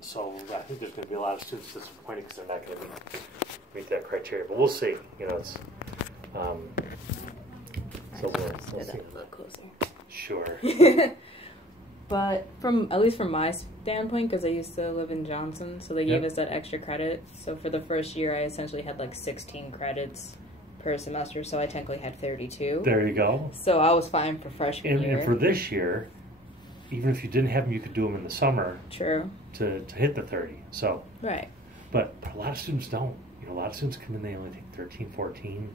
So I think there's going to be a lot of students disappointed because they're not going to meet that criteria. But we'll see. You know, it's so we'll see. A little closer. Sure. But at least from my standpoint, because I used to live in Johnson, so they gave us that extra credit. So for the first year, I essentially had like 16 credits per semester, so I technically had 32. There you go. So I was fine for freshman year. And for this year, even if you didn't have them, you could do them in the summer. True. To hit the 30. So. Right. But a lot of students don't. You know, a lot of students come in, they only take 13, 14.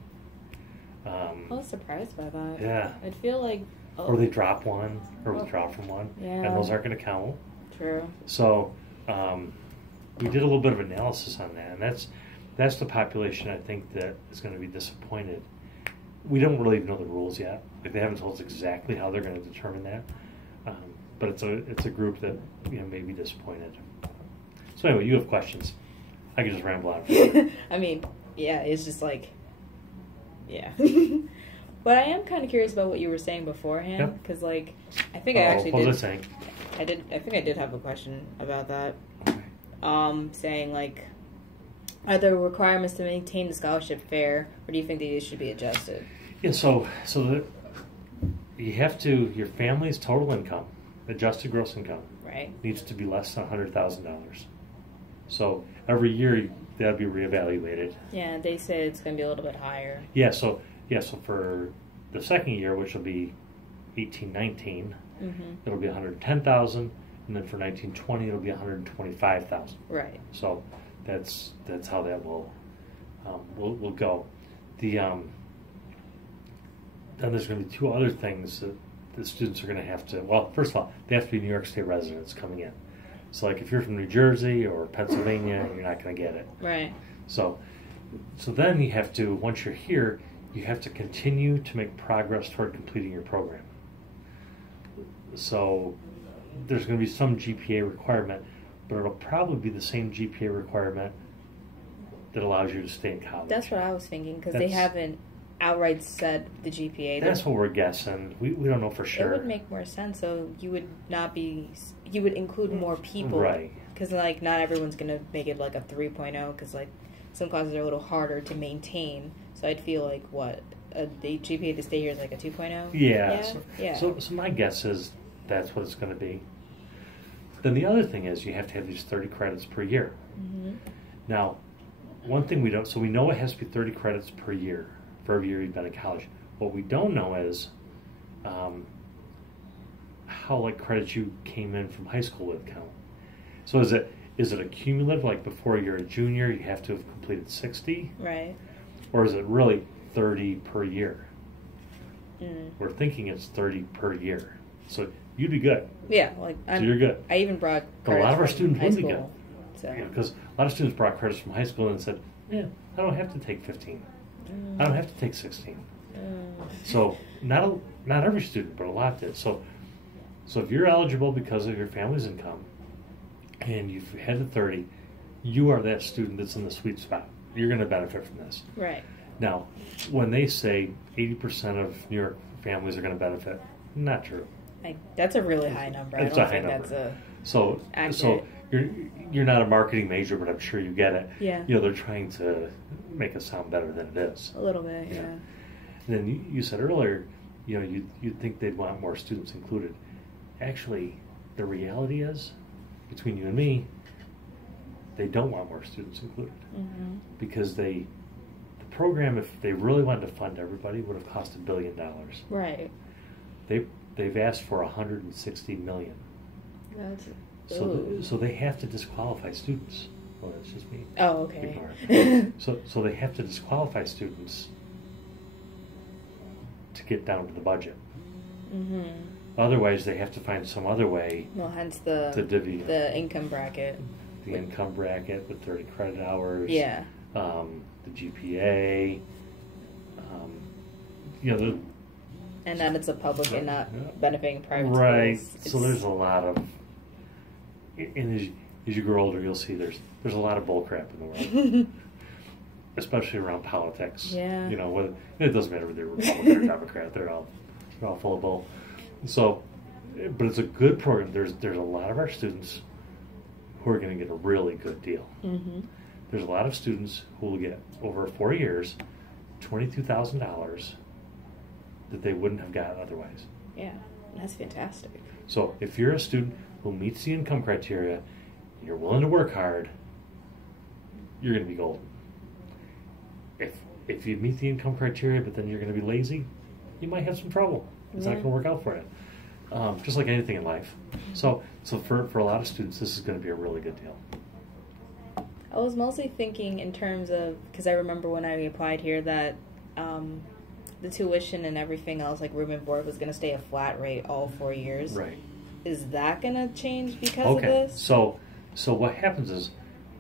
I was surprised by that. Yeah. I'd feel like. Oh. Or they drop one, or withdraw from one. Yeah. And those aren't going to count. True. So we did a little bit of analysis on that, and that's the population I think that is going to be disappointed. We don't really know the rules yet. Like, they haven't told us exactly how they're going to determine that. But it's a group that, you know, may be disappointed. So anyway, you have questions. I can just ramble on. I mean, yeah, it's just like, yeah. But I am kind of curious about what you were saying beforehand, because like, I think I actually what did. was I saying? I think I did have a question about that. Saying like, are the requirements to maintain the scholarship fair, or do you think these should be adjusted? Yeah, so you have to, your family's total income, adjusted gross income, right, needs to be less than $100,000. So every year that'll be reevaluated. Yeah, they say it's going to be a little bit higher. Yeah, so for the second year, which will be 18-19, it'll be 110,000, and then for 19-20, it'll be 125,000. Right. So that's how that will go. Then there's going to be two other things that the students are going to have to. Well, first of all, they have to be New York State residents coming in. So like if you're from New Jersey or Pennsylvania, you're not going to get it. Right. So then you have to, once you're here, you have to continue to make progress toward completing your program. So there's going to be some GPA requirement, but it'll probably be the same GPA requirement that allows you to stay in college. That's what I was thinking, because they haven't outright said the GPA. That's what we're guessing. We don't know for sure. It would make more sense, so you would include more people. Right. Because, like, not everyone's going to make it, like, a 3.0, because, like, some classes are a little harder to maintain. So I'd feel like, the GPA to stay here is, like, a 2.0? Yeah. So my guess is that's what it's going to be. Then the other thing is you have to have these 30 credits per year. Now, one thing we don't, so we know it has to be 30 credits per year for every year you've been in college. What we don't know is how, like, credits you came in from high school would count. So is it a cumulative, like before you're a junior you have to have completed 60? Right. Or is it really 30 per year? We're thinking it's 30 per year. So you'd be good. Yeah, like so you're good. I even brought but a lot of our students would be good. So. Because a lot of students brought credits from high school and said, yeah, I don't have to take 15. I don't have to take 16. So not every student, but a lot did. So if you're eligible because of your family's income and you've had the 30, you are that student that's in the sweet spot. You're going to benefit from this. Right. Now, when they say 80% of New York families are going to benefit, not true. That's a really high number. It's I don't a high think number. That's so you're not a marketing major, but I'm sure you get it. Yeah. You know, they're trying to make it sound better than it is. A little bit, yeah. And then you said earlier, you know, you'd think they'd want more students included. Actually, the reality is, between you and me, they don't want more students included. Because the program, if they really wanted to fund everybody, would have cost $1 billion. Right. They've asked for $160 million. So they have to disqualify students. Well, that's just me. Oh, okay. So they have to disqualify students to get down to the budget. Otherwise, they have to find some other way. Well, hence to divvy the income bracket. The income bracket with 30 credit hours. Yeah. The GPA. You know, and then it's a public and not benefiting private schools. Right. So there's a lot of, and as you grow older, you'll see there's a lot of bull crap in the world, especially around politics. Yeah. You know, it doesn't matter if they're Republican or Democrat; they're all full of bull. So, but it's a good program. There's a lot of our students who are going to get a really good deal. Mm-hmm. There's a lot of students who will get, over 4 years, $22,000 that they wouldn't have got otherwise. Yeah, that's fantastic. So if you're a student who meets the income criteria, and you're willing to work hard, you're going to be golden. If you meet the income criteria, but then you're going to be lazy, you might have some trouble. It's not going to work out for you. Just like anything in life. So for a lot of students, this is going to be a really good deal. I was mostly thinking in terms of, because I remember when I applied here that the tuition and everything else, like room and board, was going to stay a flat rate all 4 years. Right. Is that going to change because of this? So what happens is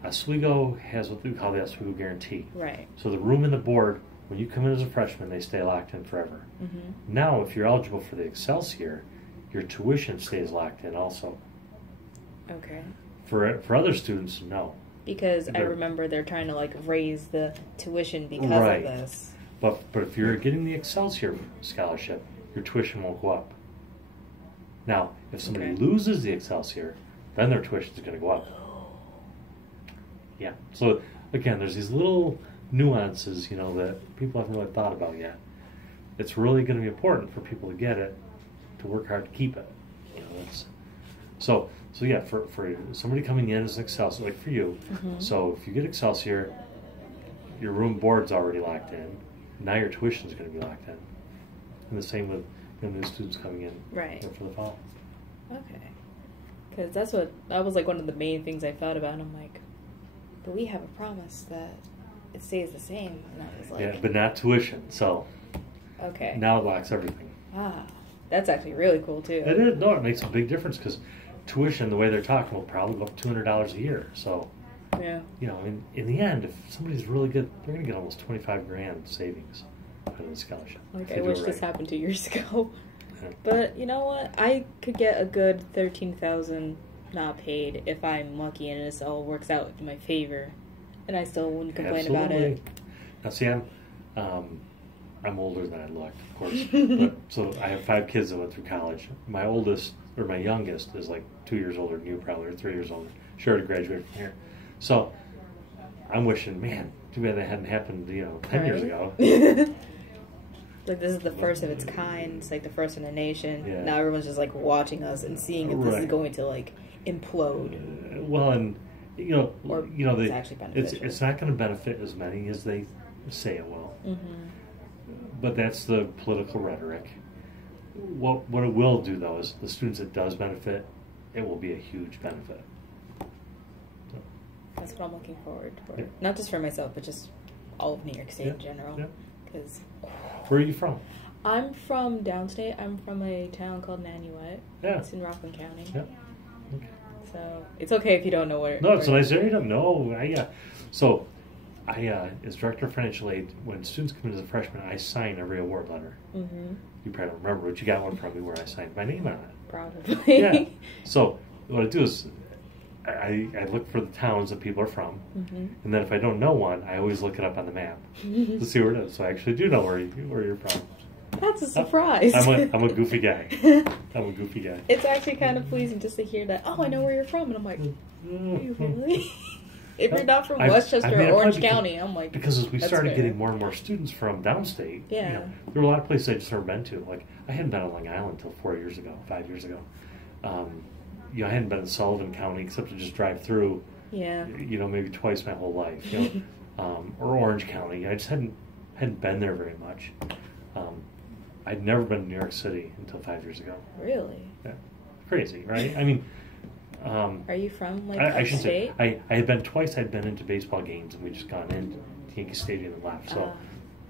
Oswego has what we call the Oswego guarantee. Right. So the room and the board, when you come in as a freshman, they stay locked in forever. Mm-hmm. Now, if you're eligible for the Excelsior, your tuition stays locked in also. Okay. For other students, no. Because I remember they're trying to like raise the tuition because right. of this. But if you're getting the Excelsior scholarship, your tuition won't go up. Now, if somebody loses the Excelsior, then their tuition is going to go up. Yeah. So again, there's these little nuances, that people haven't really thought about yet. It's really going to be important for people to get it, to work hard to keep it. So yeah, for somebody coming in as an Excelsior, like for you, so if you get Excelsior, your room board's already locked in. Now your tuition is going to be locked in. And the same with new students coming in for the fall. Okay. Because that was like one of the main things I thought about. And I'm like, but we have a promise that it stays the same. And I was like, yeah, but not tuition. So okay. Now it locks everything. That's actually really cool too. It is. No, it makes a big difference because tuition, the way they're talking, will probably go up $200 a year. So, yeah. In the end, if somebody's really good, they're going to get almost $25,000 savings out of the scholarship. Like, I wish this happened 2 years ago. Yeah. But you know what? I could get a good $13,000 not paid if I'm lucky and it all works out in my favor, and I still wouldn't complain about it. Now, see, I'm older than I look, of course. But so I have 5 kids that went through college. My youngest is like 2 years older than you, probably, or 3 years older. She already graduated from here. So I'm wishing, man, too bad that hadn't happened, 10 years ago. Like, this is the first of its kind. It's like the first in the nation. Yeah. Now everyone's just like watching us and seeing if this is going to like implode. Well, and it's actually beneficial. It's not going to benefit as many as they say it will. Mm-hmm. But that's the political rhetoric. What it will do, though, is the students it does benefit, it will be a huge benefit. So. That's what I'm looking forward for. Yeah. Not just for myself, but just all of New York State in general. Yeah. Because where are you from? I'm from downstate. I'm from a town called Nanuet. Yeah. It's in Rockland County. Yeah. Okay. So it's okay if you don't know where. No, it's a nice area. No, I as director of financial aid, when students come in as a freshman, I sign every award letter. Mm-hmm. You probably don't remember, but you got one from me where I signed my name on it. Probably. Yeah. So what I do is I look for the towns that people are from, and then if I don't know one, I always look it up on the map to see where it is. So I actually do know where you're from. That's a surprise. I'm a goofy guy. I'm a goofy guy. It's actually kind of pleasing just to hear that. Oh, I know where you're from, and I'm like, really? If you're not from Westchester or Orange County, I'm like, because as we started fair. getting more and more students from downstate, there were a lot of places I just never been to. Like I hadn't been on Long Island until 5 years ago. I hadn't been in Sullivan County except to just drive through. Yeah. Maybe twice my whole life. Or Orange County. I just hadn't been there very much. I'd never been to New York City until 5 years ago. Really? Yeah. Crazy, right? I mean. Are you from I shouldn't upstate? say. I had been twice. I'd been into baseball games, and we just gone into Yankee Stadium and left. So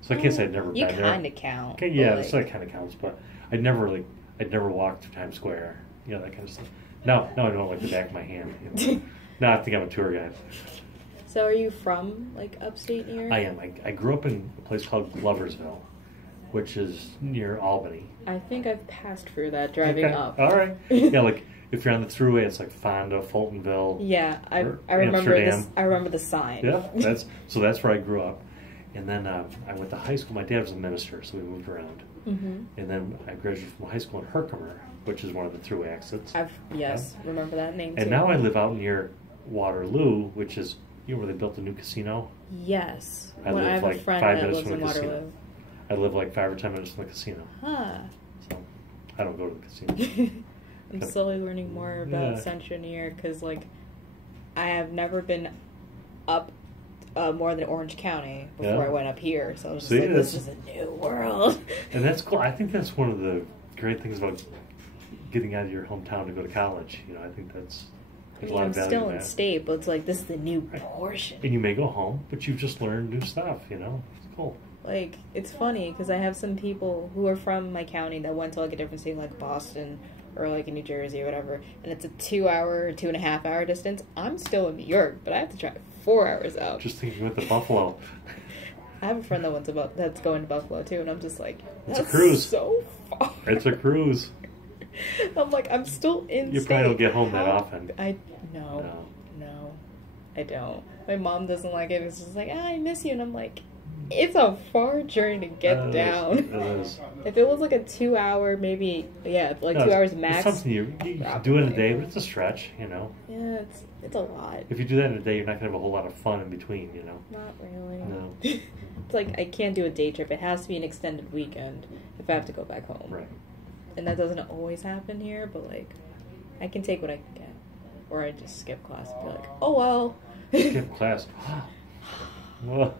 I guess I'd never been there. You kind of count. Okay, yeah, so that kind of counts. But I'd never walked through Times Square, that kind of stuff. Now I know like the back of my hand. Now I think I'm a tour guide. So are you from upstate New York? I am. I grew up in a place called Gloversville, which is near Albany. I think I've passed through that driving up. All right. Yeah, if you're on the thruway, it's like Fonda, Fultonville. Yeah, I remember this. I remember the sign. Yeah, that's where I grew up, and then I went to high school. My dad was a minister, so we moved around. Mm-hmm. And then I graduated from high school in Herkimer, which is one of the thruway exits. Remember that name. And too. now I live out near Waterloo, which is where they built the new casino. Yes. I Well, I live have like a friend 5 that minutes lives from in the casino. Waterloo. I live like 5 or 10 minutes from the casino, Huh. so I don't go to the casino. I'm slowly learning more about Yeah. Central New York because, like, I have never been up more than Orange County before Yeah. I went up here. So I was just See, like, this that's- is a new world. And that's cool. I think that's one of the great things about getting out of your hometown to go to college. I think there's I a mean, lot I'm of value still in in that. state, but it's like, this is the new Right. portion. And you may go home, but you've just learned new stuff. It's cool. Like, it's funny because I have some people who are from my county that went to like a different state, like Boston or like in New Jersey or whatever, and it's a 2-hour, 2.5-hour distance. I'm still in New York, but I have to drive 4 hours out. Just thinking with the Buffalo. I have a friend that's going to Buffalo too, and I'm just like, It's a that's cruise. so far. It's a cruise. I'm like, I'm still in. You probably don't state. get home that How- often. No, I don't. My mom doesn't like it. It's just like, I miss you, and I'm like, it's a far journey to get down. It is. If it was like a 2-hour, maybe, like No, 2 hours it's max. something you can do in a day, but it's a stretch. Yeah, it's a lot. If you do that in a day, you're not going to have a whole lot of fun in between. Not really. No. It's like I can't do a day trip. It has to be an extended weekend if I have to go back home. Right. And that doesn't always happen here, but like, I can take what I can get. Or I just skip class and be like, oh well. Skip class. Well,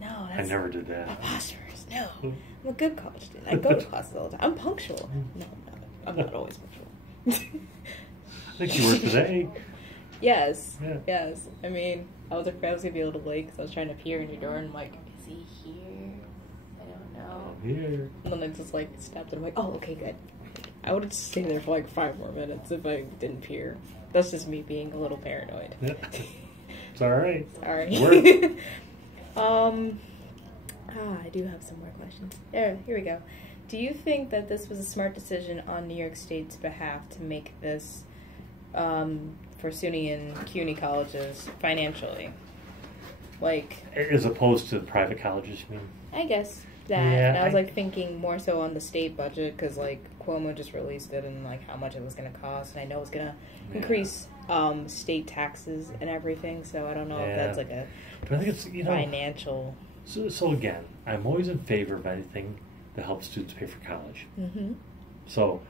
No, I that's never did that. preposterous. No. I'm a good college student. I go to classes all the time. I'm punctual. No, I'm not. I'm not always punctual. I think you were today. Yes. Yeah. Yes. I mean, I was afraid I was going to be a little late because I was trying to peer in your door and I'm like, is he here? I don't know. Here. And then I just like stepped and I'm like, oh, okay, good. I would have stayed there for like 5 more minutes if I didn't peer. That's just me being a little paranoid. Yeah. It's all right. Sorry. Work. I do have some more questions. Here we go. Do you think that this was a smart decision on New York State's behalf to make this for SUNY and CUNY colleges financially? Like, As opposed to private colleges, you mean? I guess that. Yeah, and I was I- like thinking more so on the state budget because like Cuomo just released it and like how much it was going to cost, and I know it's going to Yeah. increase state taxes and everything. So I don't know if Yeah. that's like a But I think it's, financial. So again, I'm always in favor of anything that helps students pay for college. Mm-hmm. So,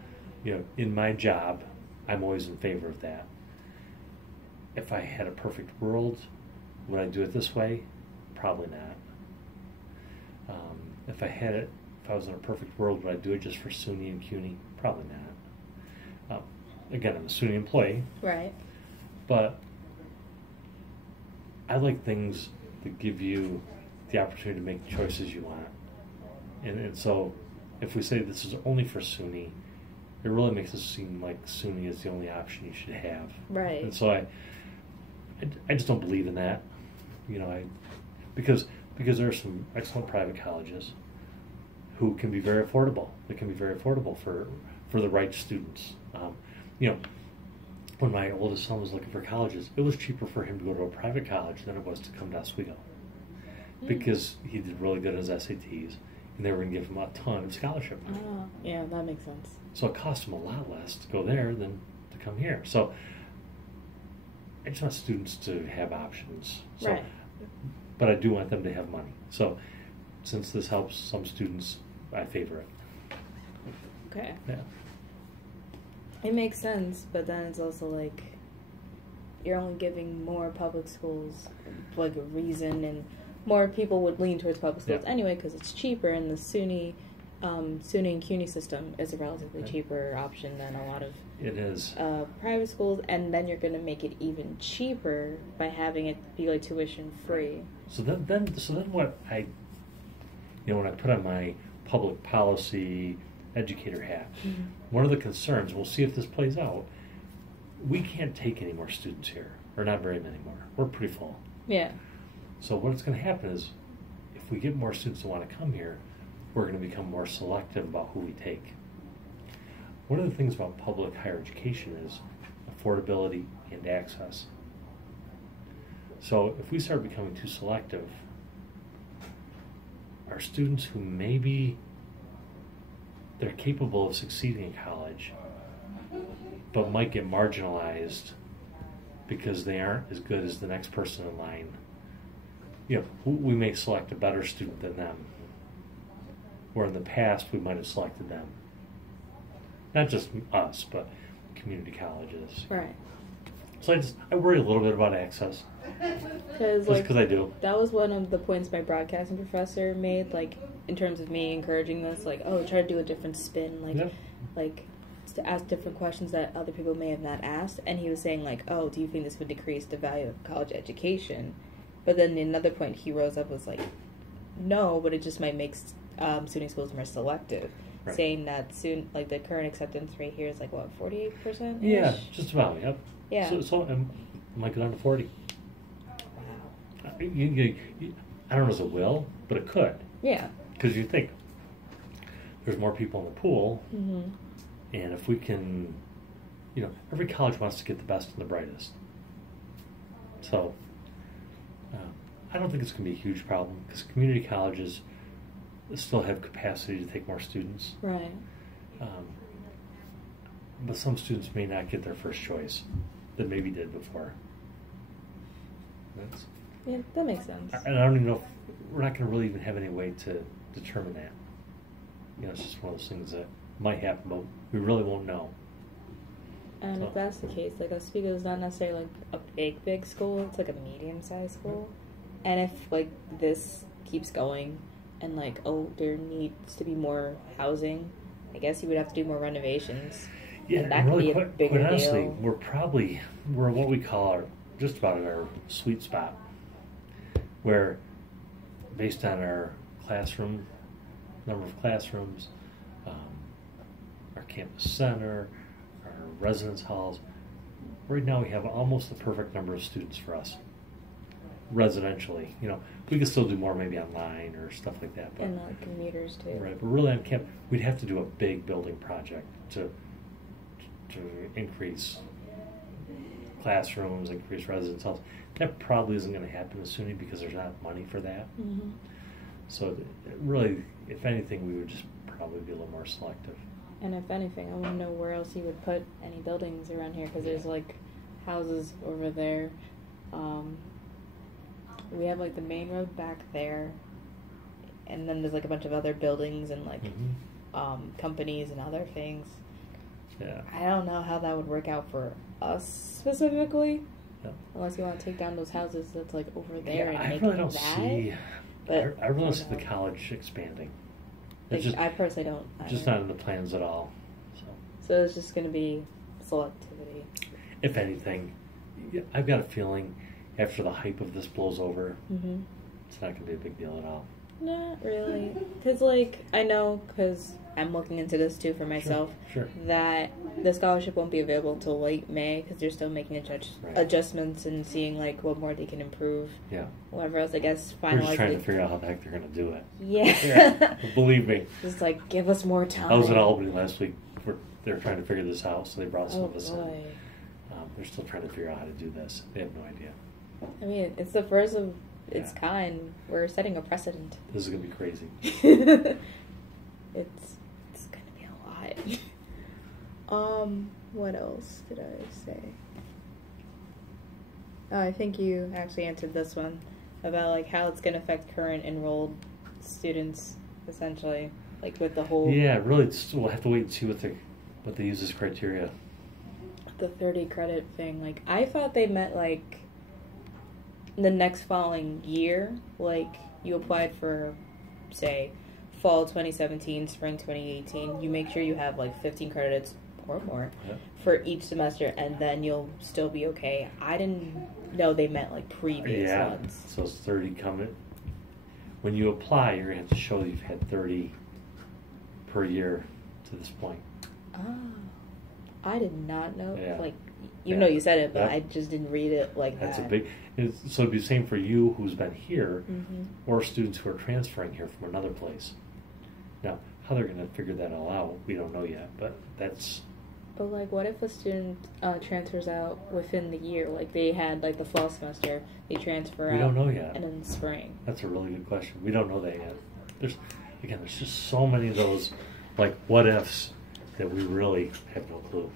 in my job, I'm always in favor of that. If I had a perfect world, would I do it this way? Probably not. If I was in a perfect world, would I do it just for SUNY and CUNY? Probably not. Again, I'm a SUNY employee, Right. but I like things that give you the opportunity to make the choices you want. And so, if we say this is only for SUNY, it really makes it seem like SUNY is the only option you should have. Right. And so I just don't believe in that. Because there are some excellent private colleges who can be very affordable. They can be very affordable for the right students. When my oldest son was looking for colleges, it was cheaper for him to go to a private college than it was to come to Oswego. Because he did really good in his SATs, and they were going to give him a ton of scholarship money. Oh, yeah, that makes sense. So it cost him a lot less to go there than to come here. So I just want students to have options. So, Right. But I do want them to have money. So since this helps some students, I favor it. Okay. Yeah. It makes sense, but then it's also like you're only giving more public schools like a reason, and more people would lean towards public schools Yeah. anyway because it's cheaper, and the SUNY and CUNY system is a relatively Right. cheaper option than a lot of It is. private schools, and then you're going to make it even cheaper by having it be like tuition free. So then what when I put on my public policy educator hat, one of the concerns, we'll see if this plays out, we can't take any more students here, or not very many more. We're pretty full. Yeah. So what's going to happen is, if we get more students that want to come here, we're going to become more selective about who we take. One of the things about public higher education is affordability and access. So if we start becoming too selective, our students who maybe they're capable of succeeding in college, but might get marginalized because they aren't as good as the next person in line. You know, we may select a better student than them, where in the past we might have selected them. Not just us, but community colleges. Right. So I worry a little bit about access. Because I do. That was one of the points my broadcasting professor made, like, in terms of me encouraging this, like, oh, try to do a different spin, like to ask different questions that other people may have not asked. And he was saying, like, oh, do you think this would decrease the value of college education? But then another point he rose up was like, no, but it just might make SUNY schools more selective. Right. Saying that the current acceptance rate here is like, what, 48%? Yeah, just about, yep. Yeah. So it might go down to 40. Wow. I don't know if it will, but it could. Yeah. Because you think there's more people in the pool, mm-hmm. and if we can, every college wants to get the best and the brightest. So I don't think it's going to be a huge problem because community colleges still have capacity to take more students. Right. But some students may not get their first choice that maybe did before. Yeah, that makes sense. And I don't even know if we're not going to really even have any way to determine that. It's just one of those things that might happen, but we really won't know. And if that's the case, like Oswego is not necessarily like a big school, it's like a medium-sized school. And if like this keeps going and like, oh, there needs to be more housing, I guess you would have to do more renovations. Yeah, and that could really, be a bigger quite honestly, deal. we're what we call just about our sweet spot, where based on our number of classrooms, our campus center, our residence halls, right now we have almost the perfect number of students for us. Residentially, we could still do more maybe online or stuff like that. But, and commuters too. Right, but really on campus, we'd have to do a big building project to increase classrooms, increase residence halls. That probably isn't going to happen as SUNY because there's not money for that. Mm-hmm. So really, if anything, we would just probably be a little more selective. And if anything, I want to know where else you would put any buildings around here because there's like houses over there. We have like the main road back there, and then there's like a bunch of other buildings and like companies and other things. Yeah. I don't know how that would work out for us specifically, unless you want to take down those houses that's like over there and I make really don't that. see. But I really don't see the college expanding. Like, I personally don't. Just not in the plans at all. So it's just going to be selectivity. If anything, I've got a feeling after the hype of this blows over, it's not going to be a big deal at all. Not really. Because, like, I know, because I'm looking into this too for myself, sure. that the scholarship won't be available until late May because they're still making adjustments and seeing, like, what more they can improve. Yeah. Whatever else, I guess, finalize. We're just trying to figure out how the heck they're going to do it. Yeah. Believe me. Just, like, give us more time. I was in Albany last week. They were trying to figure this out, so they brought some of us in. They're still trying to figure out how to do this. They have no idea. I mean, it's the first of its kind. We're setting a precedent. This is going to be crazy. It's going to be a lot. What else did I say? I think you actually answered this one about like how it's going to affect current enrolled students, essentially, like with the whole. Yeah, really, we'll have to wait and see what they use as criteria. The 30 credit thing, like I thought they meant like the next following year, like you applied for, say, fall 2017, spring 2018. You make sure you have like 15 credits or more for each semester, and then you'll still be okay. I didn't know they meant like previous ones. So it's 30 coming. When you apply, you're going to have to show you've had 30 per year to this point. Oh. I did not know. Yeah. Like, you know you said it, but I just didn't read it like That's that. a big. So it'd be the same for you who's been here, or students who are transferring here from another place. Now, how they're going to figure that all out, we don't know yet. But that's. But like, what if a student transfers out within the year? Like they had like the fall semester, they transfer out. We don't know yet. And in the spring. That's a really good question. We don't know that yet. There's just so many of those, like what ifs, that we really have no clue.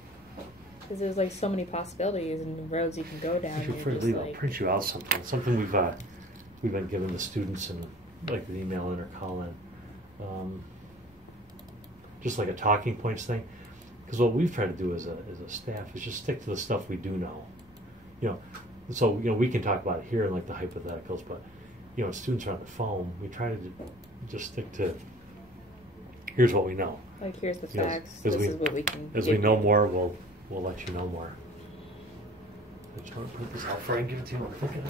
Because there's like so many possibilities and roads you can go down. If you're You're free just to leave, I'll like, print you out something we've been giving the students and like an email in or call in, just like a talking points thing. Because what we've tried to do as a staff is just stick to the stuff we do know. So we can talk about it here in like the hypotheticals, but students are on the phone. We try to just stick to here's what we know. like here's the facts. As This is what we can. As give we know you. more, we'll let you know more. I just want to print this out before I give it to you. Look at it.